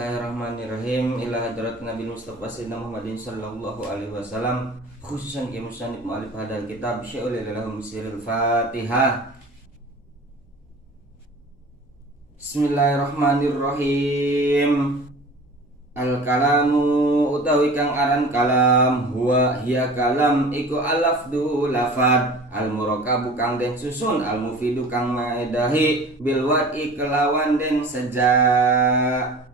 Bismillahirrahmanirrahim. Ila hadrat Nabi Mustafa Sayyidina Muhammadin sallallahu alaihi wasallam, khususan ki musannif mu'alif hadal kitab syai'ul lahum siril Fatihah. Bismillahirrahmanirrahim. Al-kalamu utawi kang aran kalam, huwa hiya kalam iku al-lafdu lafad, al-murakabu kang den susun, al-mufidu kang maedahi, bil wad'i kelawan den sejak.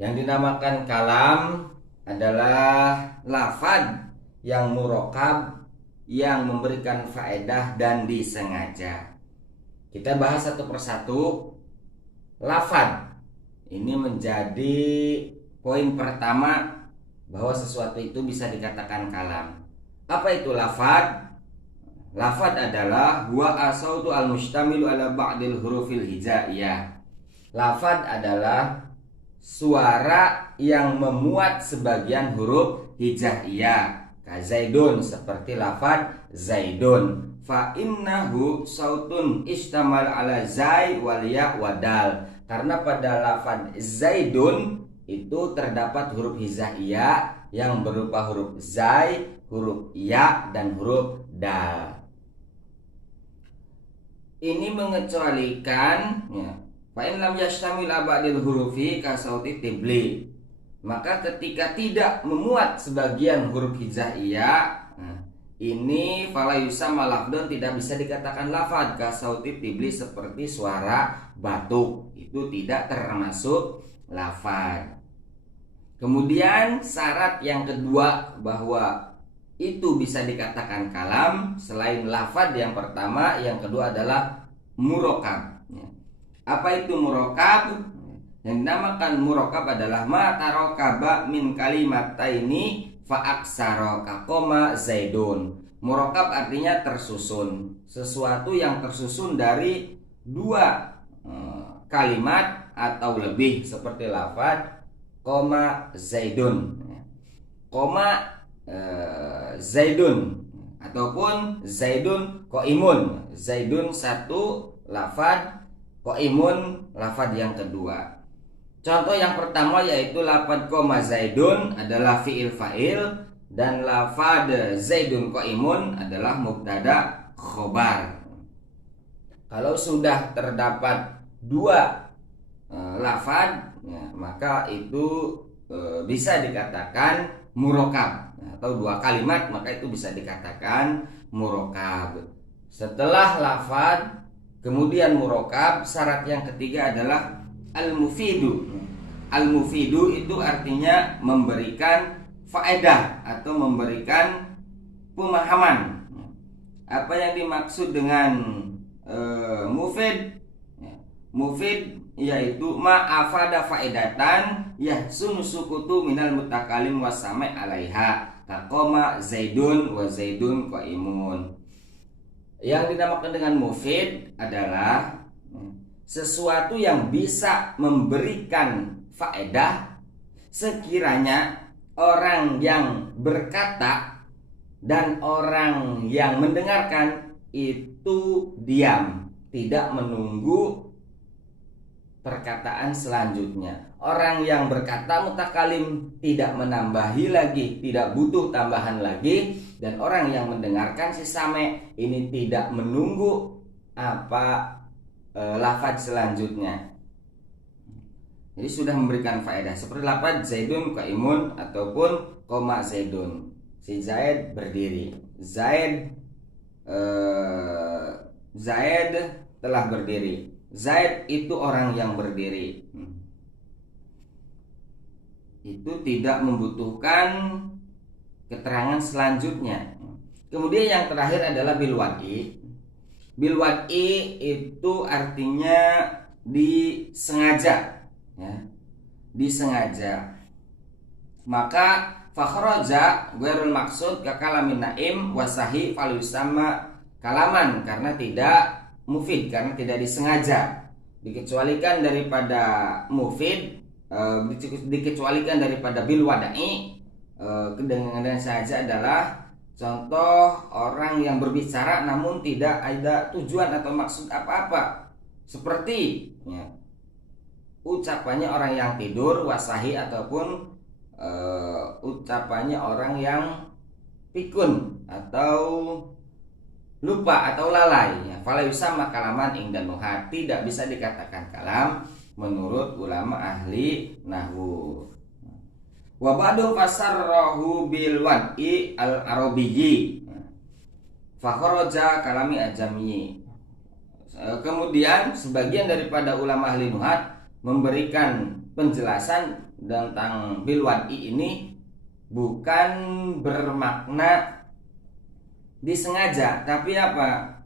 Yang dinamakan kalam adalah lafad yang murakab, yang memberikan faedah dan disengaja. Kita bahas satu persatu. Lafad ini menjadi poin pertama bahwa sesuatu itu bisa dikatakan kalam. Apa itu lafad? Lafad adalah huwa as-sautu al-mustamilu ala ba'dil hurufil hijaiyah. Lafad adalah suara yang memuat sebagian huruf hijaiyah. Ka zaidun, seperti lafad zaidun. Fa innahu sautun istamal ala zai wal ya wadal. Karena pada lafad zaidun itu terdapat huruf hijaiyah yang berupa huruf zai, huruf ya, dan huruf dal. Ini mengecualikan fa in lam yashtamil abadil hurufi ka sauti tibli. Maka ketika tidak memuat sebagian huruf hijaiyah, ini fala yusamma lafdun, tidak bisa dikatakan lafad. Ka sauti tibli, seperti suara batuk, itu tidak termasuk lafad. Kemudian syarat yang kedua bahwa itu bisa dikatakan kalam selain lafad yang pertama, yang kedua adalah murakab. Apa itu murakab? Yang dinamakan murakab adalah ma tarakaba min kalimataini fa aksara ka koma zaidun. Murakab artinya tersusun, sesuatu yang tersusun dari dua kalimat atau lebih, seperti lafad koma zaidun, koma zaidun, ataupun zaidun qaimun. Zaidun satu lafad, qaimun lafad yang kedua. Contoh yang pertama yaitu lafad koma zaidun adalah fi'il fa'il, dan lafad zaidun qaimun adalah mubtada khobar. Kalau sudah terdapat dua lafad, maka itu bisa dikatakan murakab, atau dua kalimat maka itu bisa dikatakan murakab. Setelah lafad kemudian murakab, syarat yang ketiga adalah al-mufidu. Al-mufidu itu artinya memberikan faedah atau memberikan pemahaman. Apa yang dimaksud dengan mufid? Mufid yaitu ma'afada faedatan yahsunu sukutu minal mutakalim wasame alaiha kaqoma zaidun wa zaidun qaimun. Yang dinamakan dengan mufid adalah sesuatu yang bisa memberikan faedah sekiranya orang yang berkata dan orang yang mendengarkan itu diam, tidak menunggu perkataan selanjutnya. Orang yang berkata mutakalim tidak menambahi lagi, tidak butuh tambahan lagi, dan orang yang mendengarkan si same ini tidak menunggu apa lafaz selanjutnya. Jadi sudah memberikan faedah, seperti lafaz zaidun qaimun ataupun koma zaidun. Si Zaid berdiri. Zaid telah berdiri. Zaid itu orang yang berdiri. Itu tidak membutuhkan keterangan selanjutnya. Kemudian yang terakhir adalah bil wad'i. Bil wad'i itu artinya disengaja, ya. Disengaja. Maka fakhraja ghairul maksud ka kalamin naim wasahi falusama kalaman, karena tidak mufid, karena tidak disengaja. Dikecualikan daripada mufid, dikecualikan daripada bil wada'i dengan saja adalah contoh orang yang berbicara namun tidak ada tujuan atau maksud apa-apa, seperti ucapannya orang yang tidur, wasahi ataupun ucapannya orang yang pikun atau lupa atau lalai. Ya, fala yusamma kalaman inda nuhat, tidak bisa dikatakan kalam menurut ulama ahli nahwu. Wa ba'du fasarrahu bil wad'i al arabiyyi fa kharaja kalami ajami. Kemudian sebagian daripada ulama ahli nuhat memberikan penjelasan tentang bil wad'i ini bukan bermakna disengaja, tapi apa?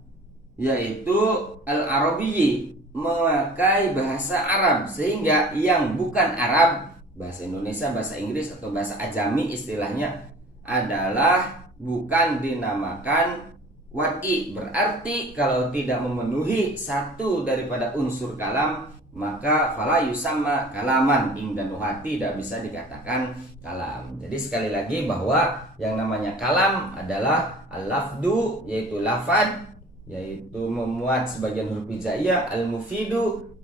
Yaitu al-arabiyyi, memakai bahasa Arab, sehingga yang bukan Arab, bahasa Indonesia, bahasa Inggris atau bahasa ajami istilahnya, adalah bukan dinamakan wad'i. Berarti kalau tidak memenuhi satu daripada unsur kalam, maka fala yusamma kalaman inda nuhat, tidak bisa dikatakan kalam. Jadi sekali lagi bahwa yang namanya kalam adalah al-lafdu, yaitu lafad, yaitu memuat sebagian huruf hijaiyah, al-mufidu,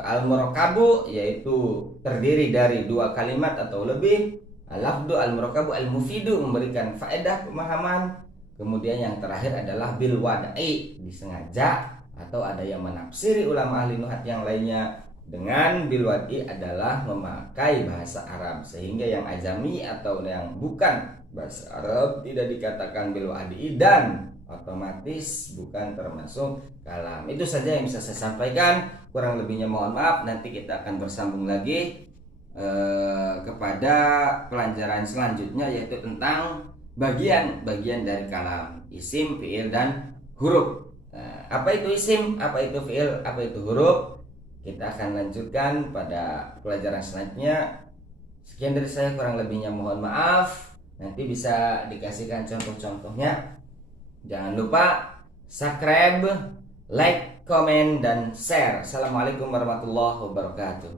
al-murakabu, yaitu terdiri dari dua kalimat atau lebih, al-lafdu, al-murakabu, al-mufidu, memberikan faedah pemahaman. Kemudian yang terakhir adalah bil wad'i, disengaja, atau ada yang menafsiri ulama ahli nuhat yang lainnya dengan bil wad'i adalah memakai bahasa Arab, sehingga yang ajami atau yang bukan bahasa Arab tidak dikatakan bil wad'i dan otomatis bukan termasuk kalam. Itu saja yang bisa saya sampaikan, kurang lebihnya mohon maaf. Nanti kita akan bersambung lagi kepada pelajaran selanjutnya, yaitu tentang bagian-bagian dari kalam, isim, fiil, dan huruf. Apa itu isim, apa itu fiil, apa itu huruf, kita akan lanjutkan pada pelajaran selanjutnya. Sekian dari saya, kurang lebihnya mohon maaf. Nanti bisa dikasihkan contoh-contohnya. Jangan lupa subscribe, like, komen, dan share. Assalamualaikum warahmatullahi wabarakatuh.